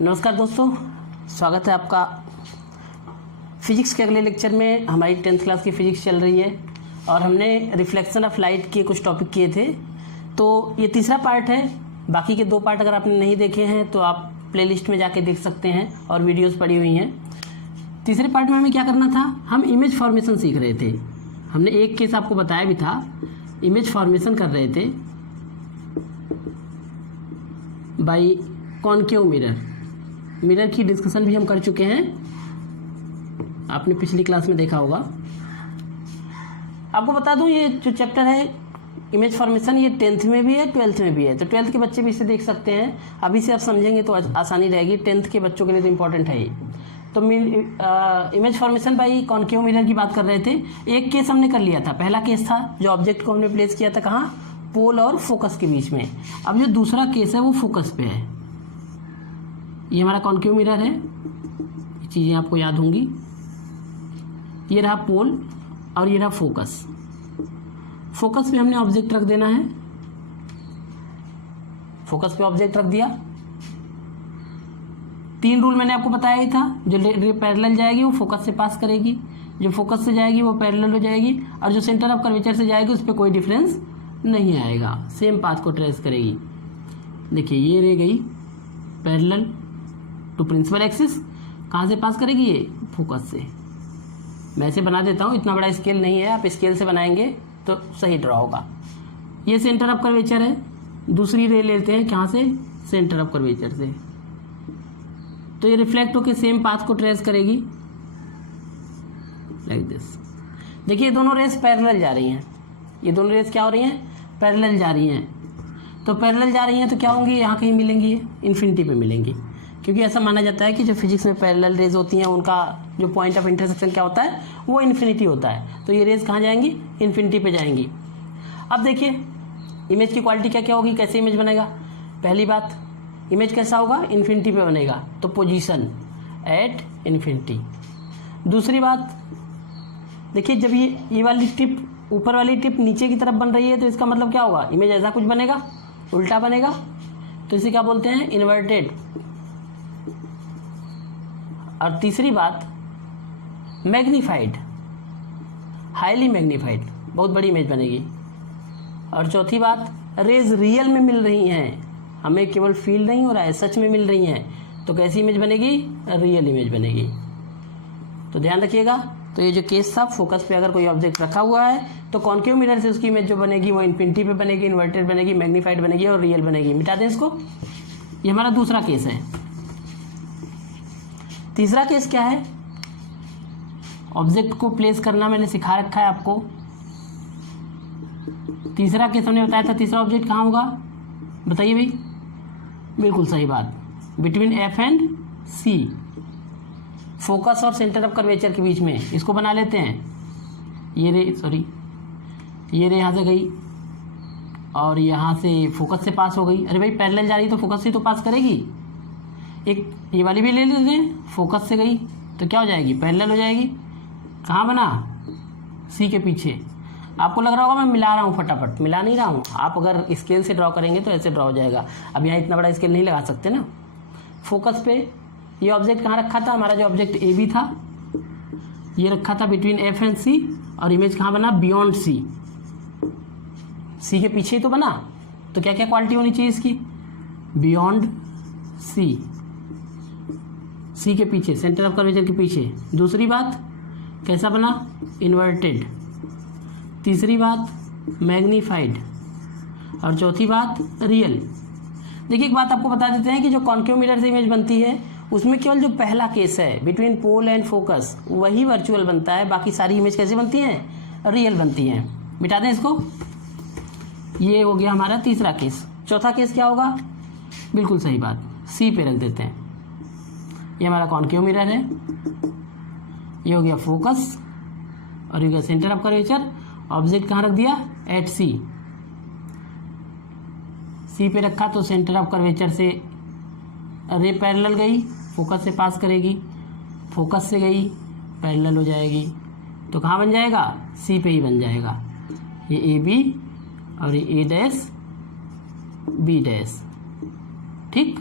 नमस्कार दोस्तों, स्वागत है आपका फिजिक्स के अगले लेक्चर में। हमारी 10th क्लास की फिजिक्स चल रही है और हमने रिफ्लेक्शन ऑफ लाइट के कुछ टॉपिक किए थे। तो ये तीसरा पार्ट है। बाकी के 2 पार्ट अगर आपने नहीं देखे हैं तो आप प्लेलिस्ट में जाके देख सकते हैं और वीडियोस पड़ी हुई हैं। तीसरे पार्ट में हमें क्या करना था, हम इमेज फॉर्मेशन सीख रहे थे। हमने एक केस आपको बताया भी था, इमेज फॉर्मेशन कर रहे थे बाय कॉनकेव मिरर की डिस्कशन भी हम कर चुके हैं, आपने पिछली क्लास में देखा होगा। आपको बता दूं, ये जो चैप्टर है इमेज फॉर्मेशन, ये 10th में भी है, 12th में भी है। तो 12th के बच्चे भी इसे देख सकते हैं। अभी से आप समझेंगे तो आसानी रहेगी। 10th के बच्चों के लिए तो इम्पोर्टेंट है ये। तो image formation by concave mirror की बात कर रहे थे। एक केस हमने कर लिया था, पहला केस था जो ऑब्जेक्ट को हमने प्लेस किया था कहाँ, पोल और फोकस के बीच में। अब जो दूसरा केस है वो फोकस पे है। ये हमारा कॉनकेव मिरर है, ये चीज़ें आपको याद होंगी। ये रहा पोल और ये रहा फोकस। फोकस पे हमने ऑब्जेक्ट रख देना है, फोकस पे ऑब्जेक्ट रख दिया। 3 रूल मैंने आपको बताया ही था। जो रे पैरेलल जाएगी वो फोकस से पास करेगी, जो फोकस से जाएगी वो पैरेलल हो जाएगी, और जो सेंटर ऑफ कर्वेचर से जाएगी उस पर कोई डिफरेंस नहीं आएगा, सेम पाथ को ट्रेस करेगी। देखिए ये रे गई पैरेलल टू प्रिंसिपल एक्सिस, कहाँ से पास करेगी, ये फोकस से। मैं ऐसे बना देता हूँ, इतना बड़ा स्केल नहीं है, आप स्केल से बनाएंगे तो सही ड्रॉ होगा। ये सेंटर ऑफ कर्वेचर है। दूसरी रे लेते हैं कहाँ से, सेंटर ऑफ कर्वेचर से। तो ये रिफ्लेक्ट होकर सेम पाथ को ट्रेस करेगी लाइक दिस। देखिए दोनों रेस पैरेलल जा रही हैं। ये दोनों रेस क्या हो रही हैं, पैरेलल जा रही हैं। तो पैरेलल जा रही हैं तो क्या होंगी, यहाँ कहीं मिलेंगी, इन्फिनिटी पे मिलेंगी। क्योंकि ऐसा माना जाता है कि जो फिजिक्स में पैरेलल रेज होती हैं उनका जो पॉइंट ऑफ इंटरसेक्शन क्या होता है, वो इन्फिनिटी होता है। तो ये रेज कहाँ जाएंगी, इन्फिनिटी पे जाएंगी। अब देखिए इमेज की क्वालिटी क्या क्या होगी, कैसे इमेज बनेगा। पहली बात, इमेज कैसा होगा, इन्फिनिटी पे बनेगा, तो पोजीशन एट इन्फिनिटी। दूसरी बात, देखिए जब ये वाली टिप, ऊपर वाली टिप नीचे की तरफ बन रही है तो इसका मतलब क्या होगा, इमेज ऐसा कुछ बनेगा, उल्टा बनेगा। तो इसे क्या बोलते हैं, इन्वर्टेड। और तीसरी बात, मैग्नीफाइड, हाईली मैग्नीफाइड, बहुत बड़ी इमेज बनेगी। और चौथी बात, रेज रियल में मिल रही हैं, हमें केवल फील नहीं हो रहा है, सच में मिल रही हैं। तो कैसी इमेज बनेगी, रियल इमेज बनेगी। तो ध्यान रखिएगा। तो ये जो केस था, फोकस पे अगर कोई ऑब्जेक्ट रखा हुआ है तो कॉनकेव मिरर से उसकी इमेज जो बनेगी वो इन्फिनिटी पे बनेगी, इन्वर्टेड बनेगी, मैग्नीफाइड बनेगी और रियल बनेगी। मिटा दें इसको। ये हमारा दूसरा केस है। तीसरा केस क्या है, ऑब्जेक्ट को प्लेस करना मैंने सिखा रखा है आपको। तीसरा केस हमने बताया था, तीसरा ऑब्जेक्ट कहाँ होगा, बताइए भाई। बिल्कुल सही बात, between F and C, focus और सेंटर ऑफ कर्वेचर के बीच में। इसको बना लेते हैं। ये रे, सॉरी, ये रे यहाँ से गई और यहाँ से फोकस से पास हो गई। अरे भाई पैरेलल जा रही तो फोकस से तो पास करेगी। एक ये वाली भी ले लेते हैं, फोकस से गई तो क्या हो जाएगी, पैरेलल हो जाएगी। कहाँ बना, सी के पीछे। आपको लग रहा होगा मैं मिला रहा हूँ, फटाफट मिला नहीं रहा हूँ। आप अगर स्केल से ड्रॉ करेंगे तो ऐसे ड्रॉ हो जाएगा। अब यहाँ इतना बड़ा स्केल नहीं लगा सकते ना। फोकस पे ये ऑब्जेक्ट कहाँ रखा था, हमारा जो ऑब्जेक्ट ए बी था, ये रखा था बिटवीन एफ एंड सी। और इमेज कहाँ बना, बियॉन्ड सी, सी के पीछे ही तो बना। तो क्या क्या क्वालिटी होनी चाहिए इसकी, बियॉन्ड सी, सी के पीछे, सेंटर ऑफ कर्वेचर के पीछे। दूसरी बात, कैसा बना, इन्वर्टेड। तीसरी बात, मैग्नीफाइड। और चौथी बात, रियल। देखिए एक बात आपको बता देते हैं कि जो कॉनकेव मिरर से इमेज बनती है उसमें केवल जो पहला केस है बिटवीन पोल एंड फोकस वही वर्चुअल बनता है, बाकी सारी इमेज कैसे बनती हैं, रियल बनती हैं। मिटा दें इसको। ये हो गया हमारा तीसरा केस। चौथा केस क्या होगा, बिल्कुल सही बात, सी पे रख देते हैं। ये हमारा कॉनकेव मिरर है, ये हो गया फोकस और ये हो गया सेंटर ऑफ कर्वेचर। ऑब्जेक्ट कहाँ रख दिया, एट सी, सी पे रखा तो सेंटर ऑफ कर्वेचर से रे पैरेलल गई, फोकस से पास करेगी, फोकस से गई पैरेलल हो जाएगी। तो कहाँ बन जाएगा, सी पे ही बन जाएगा। ये ए बी और ये ए डैश बी डैश, ठीक।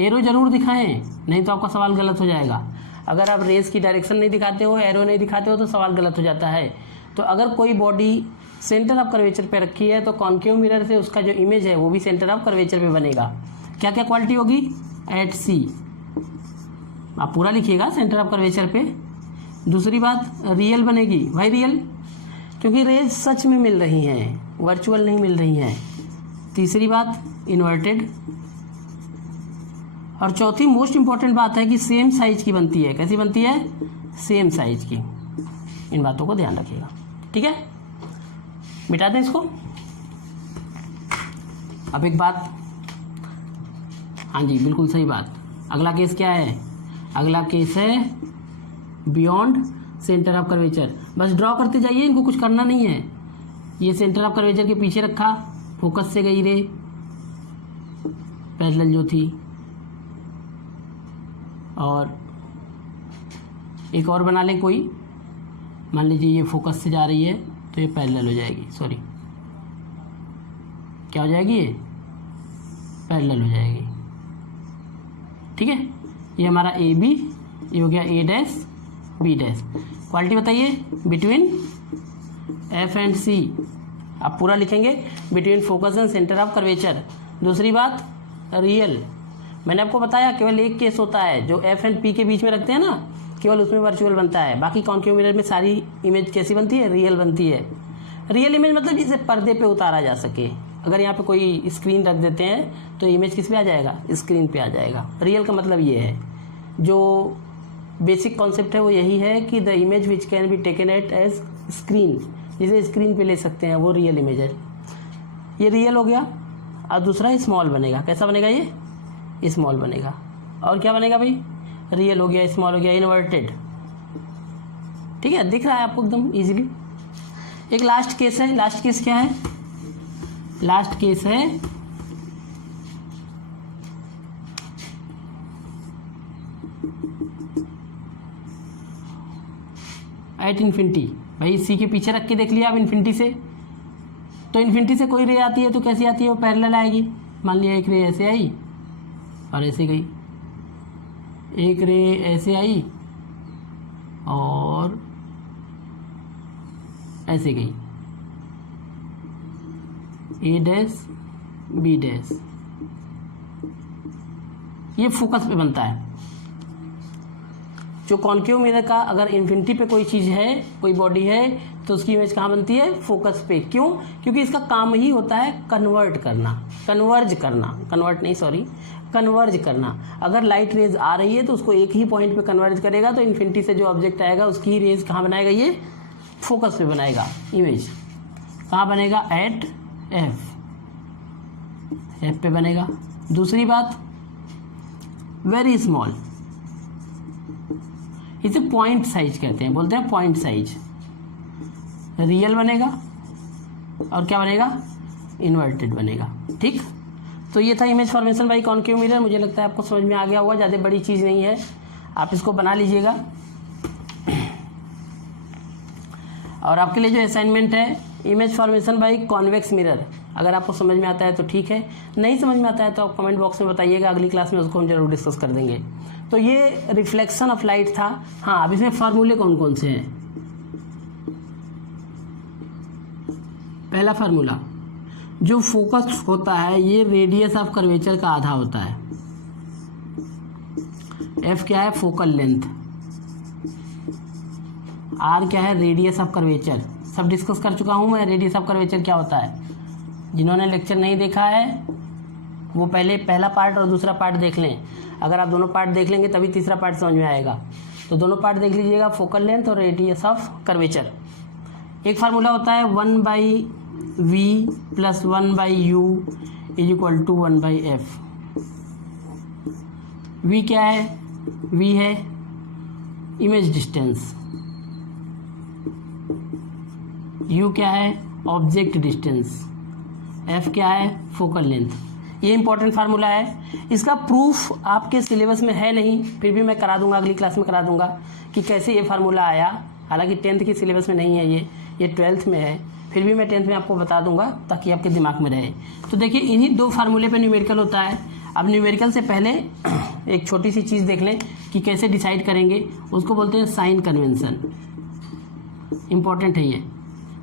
एरो जरूर दिखाएं, नहीं तो आपका सवाल गलत हो जाएगा। अगर आप रेस की डायरेक्शन नहीं दिखाते हो, एरो नहीं दिखाते हो, तो सवाल गलत हो जाता है। तो अगर कोई बॉडी सेंटर ऑफ कर्वेचर पे रखी है तो कॉन्केव मिरर से उसका जो इमेज है वो भी सेंटर ऑफ कर्वेचर पे बनेगा। क्या क्या क्वालिटी होगी? एट सी, आप पूरा लिखिएगा, सेंटर ऑफ कर्वेचर पे। दूसरी बात, रियल बनेगी भाई, रियल, क्योंकि रेज सच में मिल रही हैं, वर्चुअल नहीं मिल रही हैं। तीसरी बात, इन्वर्टेड। और चौथी मोस्ट इंपॉर्टेंट बात है कि सेम साइज की बनती है। कैसी बनती है? सेम साइज की। इन बातों को ध्यान रखिएगा, ठीक है। मिटा दें इसको। अब एक बात, हाँ जी बिल्कुल सही बात, अगला केस क्या है? अगला केस है बियॉन्ड सेंटर ऑफ कर्वेचर। बस ड्रॉ करते जाइए, इनको कुछ करना नहीं है। ये सेंटर ऑफ कर्वेचर के पीछे रखा, फोकस से गई रे पैरेलल जो थी, और एक और बना लें कोई, मान लीजिए ये फोकस से जा रही है तो ये पैरेलल हो जाएगी, सॉरी क्या हो जाएगी? ये पैरेलल हो जाएगी, ठीक है। ये हमारा ए बी, ये हो गया ए डैश बी डैश। क्वालिटी बताइए, बिटवीन एफ एंड सी, आप पूरा लिखेंगे, between focus and centre of curvature. दूसरी बात, रियल। मैंने आपको बताया केवल एक केस होता है जो एफ एंड पी के बीच में रखते हैं ना, केवल उसमें वर्चुअल बनता है। बाकी कॉन्केव मिरर में सारी इमेज कैसी बनती है? रियल बनती है। रियल इमेज मतलब जिसे पर्दे पे उतारा जा सके। अगर यहाँ पे कोई स्क्रीन रख देते हैं तो इमेज किस पे आ जाएगा? स्क्रीन पे आ जाएगा। रियल का मतलब ये है, जो बेसिक कॉन्सेप्ट है वो यही है कि the image which can be taken at as screen, जिसे स्क्रीन पे ले सकते हैं, वो रियल इमेज है। ये रियल हो गया। और दूसरा स्मॉल बनेगा। कैसा बनेगा? ये स्मॉल बनेगा। और क्या बनेगा भाई? रियल हो गया, स्मॉल हो गया, इन्वर्टेड, ठीक है। दिख रहा है आपको एकदम इजीली। एक लास्ट केस है। लास्ट केस क्या है? लास्ट केस है एट इन्फिनिटी। भाई सी के पीछे रख के देख लिया आप इन्फिनिटी से, तो इन्फिनिटी से कोई रे आती है तो कैसी आती है? वो पैरेलल आएगी। मान लिया एक रे ऐसे आई और ऐसे गई, एक रे ऐसे आई और ऐसे गई, ए डैश बी डैश। ये फोकस पे बनता है। जो कॉन्केव मिरर का अगर इन्फिनिटी पे कोई चीज़ है, कोई बॉडी है, तो उसकी इमेज कहाँ बनती है? फोकस पे। क्यों? क्योंकि इसका काम ही होता है कन्वर्ट करना, कन्वर्ज करना, कन्वर्ट नहीं सॉरी, कन्वर्ज करना। अगर लाइट रेज आ रही है तो उसको एक ही पॉइंट पे कन्वर्ज करेगा, तो इन्फिनिटी से जो ऑब्जेक्ट आएगा उसकी रेज कहाँ बनाएगा? ये फोकस पे बनाएगा। इमेज कहाँ बनेगा? एट एफ पे बनेगा। दूसरी बात, वेरी स्मॉल, इसे पॉइंट साइज कहते हैं, बोलते हैं पॉइंट साइज। रियल बनेगा और क्या बनेगा? इन्वर्टेड बनेगा, ठीक। तो ये था image formation by concave mirror. मुझे लगता है आपको समझ में आ गया होगा, ज़्यादा बड़ी चीज़ नहीं है, आप इसको बना लीजिएगा। और आपके लिए जो असाइनमेंट है, image formation by convex mirror, अगर आपको समझ में आता है तो ठीक है, नहीं समझ में आता है तो आप कमेंट बॉक्स में बताइएगा, अगली क्लास में उसको हम जरूर डिस्कस कर देंगे। तो ये रिफ्लेक्शन ऑफ लाइट था। हाँ, अब इसमें फार्मूले कौन कौन से हैं? पहला फार्मूला, जो फोकस होता है ये रेडियस ऑफ कर्वेचर का आधा होता है। एफ क्या है? Focal length. आर क्या है? Radius of curvature. सब डिस्कस कर चुका हूं मैं, रेडियस ऑफ कर्वेचर क्या होता है। जिन्होंने लेक्चर नहीं देखा है वो पहले पहला पार्ट और दूसरा पार्ट देख लें। अगर आप दोनों पार्ट देख लेंगे तभी तीसरा पार्ट समझ में आएगा। तो दोनों पार्ट देख लीजिएगा, फोकल लेंथ और रेडियस ऑफ कर्वेचर। एक फार्मूला होता है 1/v + 1/u = 1/f। v क्या है? v है इमेज डिस्टेंस, u क्या है? ऑब्जेक्ट डिस्टेंस, f क्या है? Focal length. ये इंपॉर्टेंट फार्मूला है। इसका प्रूफ आपके सिलेबस में है नहीं, फिर भी मैं करा दूंगा, अगली क्लास में करा दूंगा कि कैसे ये फार्मूला आया। हालांकि 10th की सिलेबस में नहीं है, ये 12th में है, फिर भी मैं 10th में आपको बता दूंगा ताकि आपके दिमाग में रहे। तो देखिए, इन्हीं दो फार्मूले पे न्यूमेरिकल होता है। अब न्यूमेरिकल से पहले एक छोटी सी चीज़ देख लें कि कैसे डिसाइड करेंगे, उसको बोलते हैं साइन कन्वेंशन। इंपॉर्टेंट है ये।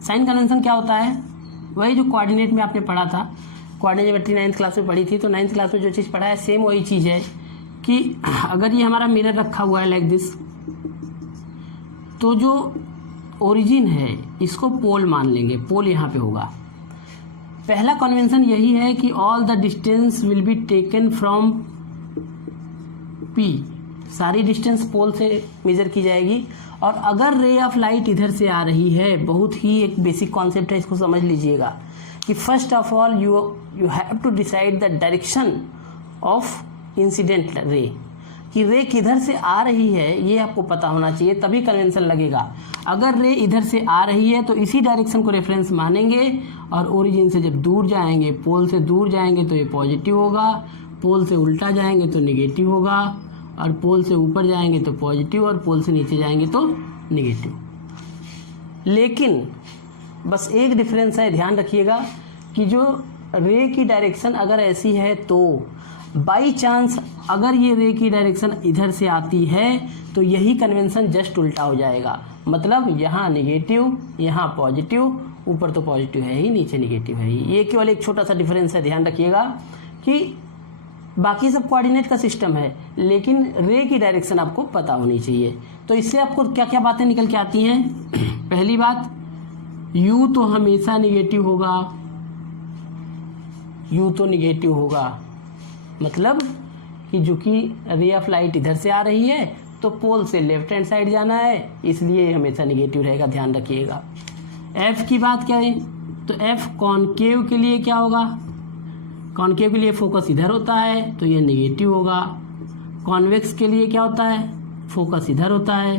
साइन कन्वेंशन क्या होता है? वही जो कोऑर्डिनेट में आपने पढ़ा था, कोऑर्डिनेट ज्योमेट्री 9th क्लास में पढ़ी थी, तो 9th क्लास में जो चीज़ पढ़ा है सेम वही चीज़ है कि अगर ये हमारा मिरर रखा हुआ है लाइक दिस, तो जो ओरिजिन है इसको पोल मान लेंगे, पोल यहाँ पे होगा। पहला कन्वेंशन यही है कि all the distance will be taken from P, सारी डिस्टेंस पोल से मेजर की जाएगी। और अगर रे ऑफ लाइट इधर से आ रही है, बहुत ही एक बेसिक कॉन्सेप्ट है, इसको समझ लीजिएगा कि first of all you have to decide the direction of incident ray, कि रे किधर से आ रही है ये आपको पता होना चाहिए, तभी कन्वेंशन लगेगा। अगर रे इधर से आ रही है तो इसी डायरेक्शन को रेफरेंस मानेंगे, और ओरिजिन से जब दूर जाएंगे, पोल से दूर जाएंगे तो ये पॉजिटिव होगा, पोल से उल्टा जाएंगे तो निगेटिव होगा, और पोल से ऊपर जाएंगे तो पॉजिटिव, और पोल से नीचे जाएंगे तो निगेटिव। लेकिन बस एक डिफरेंस है, ध्यान रखिएगा कि जो रे की डायरेक्शन अगर ऐसी है तो बाई चांस अगर ये रे की डायरेक्शन इधर से आती है तो यही कन्वेंशन जस्ट उल्टा हो जाएगा। मतलब यहाँ निगेटिव, यहाँ पॉजिटिव, ऊपर तो पॉजिटिव है ही, नीचे निगेटिव है ही। ये केवल एक छोटा सा डिफरेंस है, ध्यान रखिएगा कि बाकी सब कोऑर्डिनेट का सिस्टम है, लेकिन रे की डायरेक्शन आपको पता होनी चाहिए। तो इससे आपको क्या क्या बातें निकल के आती हैं? पहली बात, U तो हमेशा निगेटिव होगा, U तो निगेटिव होगा, मतलब कि जो कि रे ऑफ लाइट इधर से आ रही है तो पोल से लेफ्ट हैंड साइड जाना है, इसलिए हमेशा निगेटिव रहेगा, ध्यान रखिएगा। F की बात करें तो F कॉनकेव के लिए क्या होगा? कॉनकेव के लिए फोकस इधर होता है तो ये निगेटिव होगा। कॉन्वेक्स के लिए क्या होता है? फोकस इधर होता है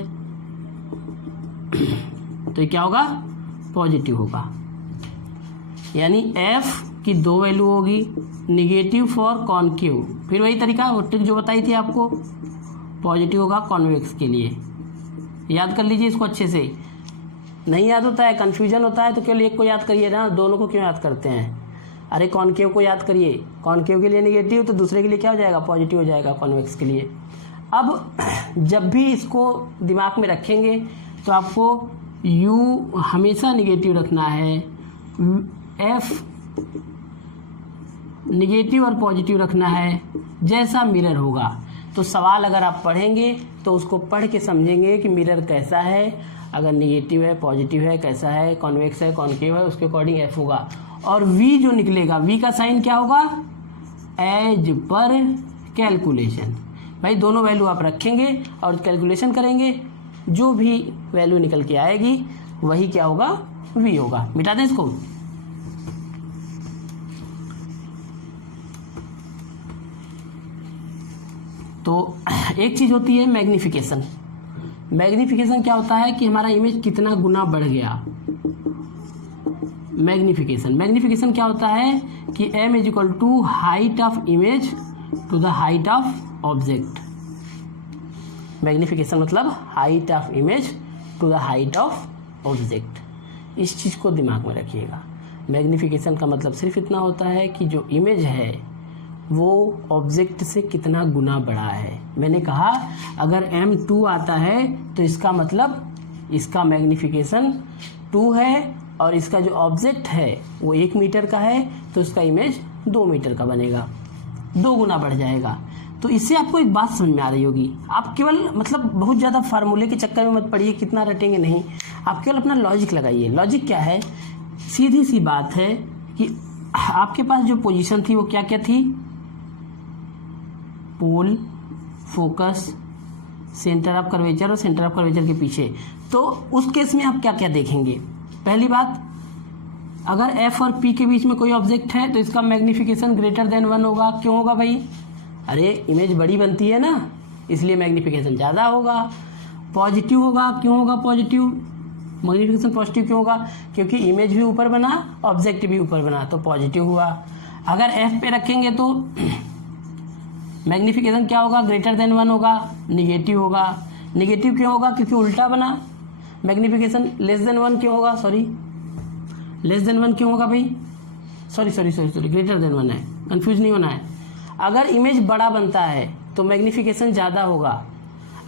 तो ये क्या होगा? पॉजिटिव होगा। यानी F की दो वैल्यू होगी, निगेटिव फॉर कॉनकेव, फिर वही तरीका, वो ट्रिक जो बताई थी आपको, पॉजिटिव होगा कॉन्वेक्स के लिए। याद कर लीजिए इसको अच्छे से। नहीं याद होता है, कंफ्यूजन होता है तो केवल एक को याद करिए ना, दोनों को क्यों याद करते हैं? अरे कॉनकेव को याद करिए, कॉनकेव के लिए निगेटिव तो दूसरे के लिए क्या हो जाएगा? पॉजिटिव हो जाएगा कॉन्वेक्स के लिए। अब जब भी इसको दिमाग में रखेंगे तो आपको U हमेशा निगेटिव रखना है, F निगेटिव और पॉजिटिव रखना है, जैसा मिरर होगा। तो सवाल अगर आप पढ़ेंगे तो उसको पढ़ के समझेंगे कि मिरर कैसा है, अगर निगेटिव है, पॉजिटिव है, कैसा है, कॉन्वेक्स है, कॉनकेव है, उसके अकॉर्डिंग F होगा। और V जो निकलेगा, V का साइन क्या होगा? As per calculation. भाई दोनों वैल्यू आप रखेंगे और कैलकुलेशन करेंगे, जो भी वैल्यू निकल के आएगी वही क्या होगा? V होगा। मिटा दें इसको। तो एक चीज होती है मैग्निफिकेशन। मैग्निफिकेशन क्या होता है कि हमारा इमेज कितना गुना बढ़ गया। मैग्निफिकेशन क्या होता है कि m is equal to height of image to the height of object. Magnification मतलब height of image to the height of object. इस चीज को दिमाग में रखिएगा। मैग्निफिकेशन का मतलब सिर्फ इतना होता है कि जो इमेज है वो ऑब्जेक्ट से कितना गुना बड़ा है। मैंने कहा अगर m2 आता है तो इसका मतलब इसका मैग्निफिकेशन 2 है, और इसका जो ऑब्जेक्ट है वो 1 मीटर का है तो इसका इमेज 2 मीटर का बनेगा, 2 गुना बढ़ जाएगा। तो इससे आपको एक बात समझ में आ रही होगी। आप केवल मतलब बहुत ज़्यादा फार्मूले के चक्कर में मत पड़िए, कितना रटेंगे नहीं, आप केवल अपना लॉजिक लगाइए। लॉजिक क्या है? सीधी सी बात है कि आपके पास जो पोजीशन थी वो क्या क्या थी? पोल, फोकस, सेंटर ऑफ कर्वेचर और सेंटर ऑफ कर्वेचर के पीछे। तो उस केस में आप क्या क्या देखेंगे? पहली बात, अगर F और P के बीच में कोई ऑब्जेक्ट है तो इसका मैग्निफिकेशन ग्रेटर देन 1 होगा। क्यों होगा भाई? अरे इमेज बड़ी बनती है ना, इसलिए मैग्निफिकेशन ज़्यादा होगा। पॉजिटिव होगा। क्यों होगा पॉजिटिव? मैग्निफिकेशन पॉजिटिव क्यों होगा? क्योंकि इमेज भी ऊपर बना, ऑब्जेक्ट भी ऊपर बना, तो पॉजिटिव हुआ। अगर F पे रखेंगे तो मैग्निफिकेशन क्या होगा? ग्रेटर देन 1 होगा, निगेटिव होगा। निगेटिव क्यों होगा? क्योंकि उल्टा बना। मैग्निफिकेशन लेस देन 1 क्यों होगा? लेस देन 1 क्यों होगा भाई? सॉरी ग्रेटर देन 1 है, कंफ्यूज नहीं होना है। अगर इमेज बड़ा बनता है तो मैग्नीफिकेशन ज़्यादा होगा,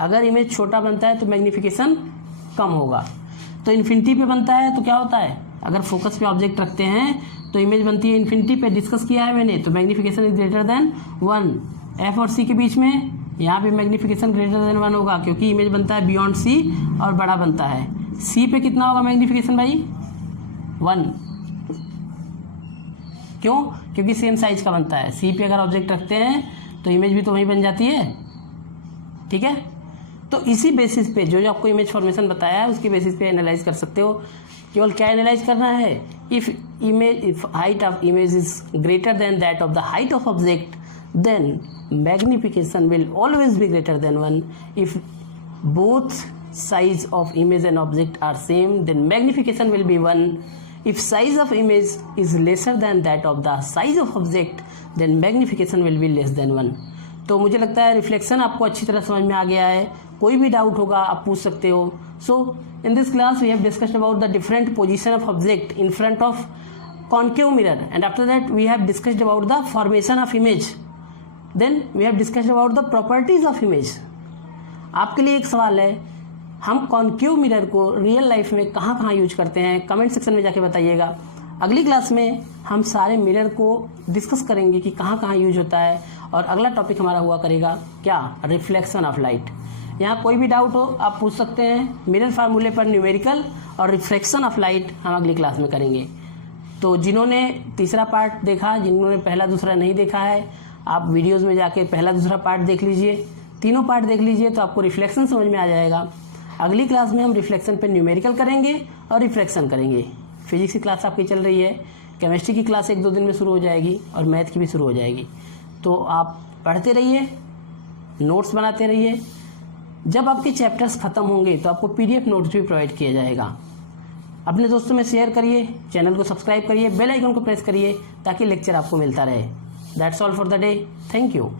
अगर इमेज छोटा बनता है तो मैग्नीफिकेशन कम होगा। तो इन्फिनिटी पे बनता है तो क्या होता है, अगर फोकस पे ऑब्जेक्ट रखते हैं तो इमेज बनती है इन्फिनिटी पे, डिस्कस किया है मैंने, तो magnification is greater than 1। F और सी के बीच में यहाँ पे मैग्नीफिकेशन ग्रेटर देन 1 होगा क्योंकि इमेज बनता है बियॉन्ड सी और बड़ा बनता है। सी पे कितना होगा मैग्नीफिकेशन भाई, 1। क्यों, क्योंकि सेम साइज का बनता है। सी पे अगर ऑब्जेक्ट रखते हैं तो इमेज भी तो वही बन जाती है, ठीक है। तो इसी बेसिस पे जो आपको इमेज फॉर्मेशन बताया है उसके बेसिस पे एनालाइज कर सकते हो। केवल क्या एनालाइज करना है, if height of image is greater than that of the height of object then magnification will always be greater than 1। If both size of image and object are same then magnification will be 1. If size of image is lesser than that of the size of object then magnification will be less than 1. तो मुझे लगता है reflection आपको अच्छी तरह समझ में आ गया है। कोई भी डाउट होगा आप पूछ सकते हो। So in this class we have discussed about the different position of object in front of concave mirror and after that we have discussed about the formation of image, then we have discussed about the properties of image. आपके लिए एक सवाल है, हम concave mirror को real life में कहाँ कहाँ यूज करते हैं, कमेंट सेक्शन में जाके बताइएगा। अगली क्लास में हम सारे मिरर को डिस्कस करेंगे कि कहाँ कहाँ यूज होता है और अगला टॉपिक हमारा हुआ करेगा क्या, रिफ्लेक्शन ऑफ लाइट। यहाँ कोई भी डाउट हो आप पूछ सकते हैं। मिरर फार्मूले पर न्यूमेरिकल और रिफ्लेक्शन ऑफ लाइट हम अगली क्लास में करेंगे। तो जिन्होंने तीसरा पार्ट देखा, जिन्होंने पहला दूसरा नहीं देखा है, आप वीडियोज़ में जाके पहला दूसरा पार्ट देख लीजिए, तीनों पार्ट देख लीजिए तो आपको रिफ्लेक्शन समझ में आ जाएगा। अगली क्लास में हम रिफ्लेक्शन पे न्यूमेरिकल करेंगे और रिफ्लेक्शन करेंगे। फिजिक्स की क्लास आपकी चल रही है, केमिस्ट्री की क्लास 1-2 दिन में शुरू हो जाएगी और मैथ की भी शुरू हो जाएगी। तो आप पढ़ते रहिए, नोट्स बनाते रहिए। जब आपके चैप्टर्स ख़त्म होंगे तो आपको PDF नोट्स भी प्रोवाइड किया जाएगा। अपने दोस्तों में शेयर करिए, चैनल को सब्सक्राइब करिए, बेल आइकन को प्रेस करिए ताकि लेक्चर आपको मिलता रहे। That's all for the day. Thank you.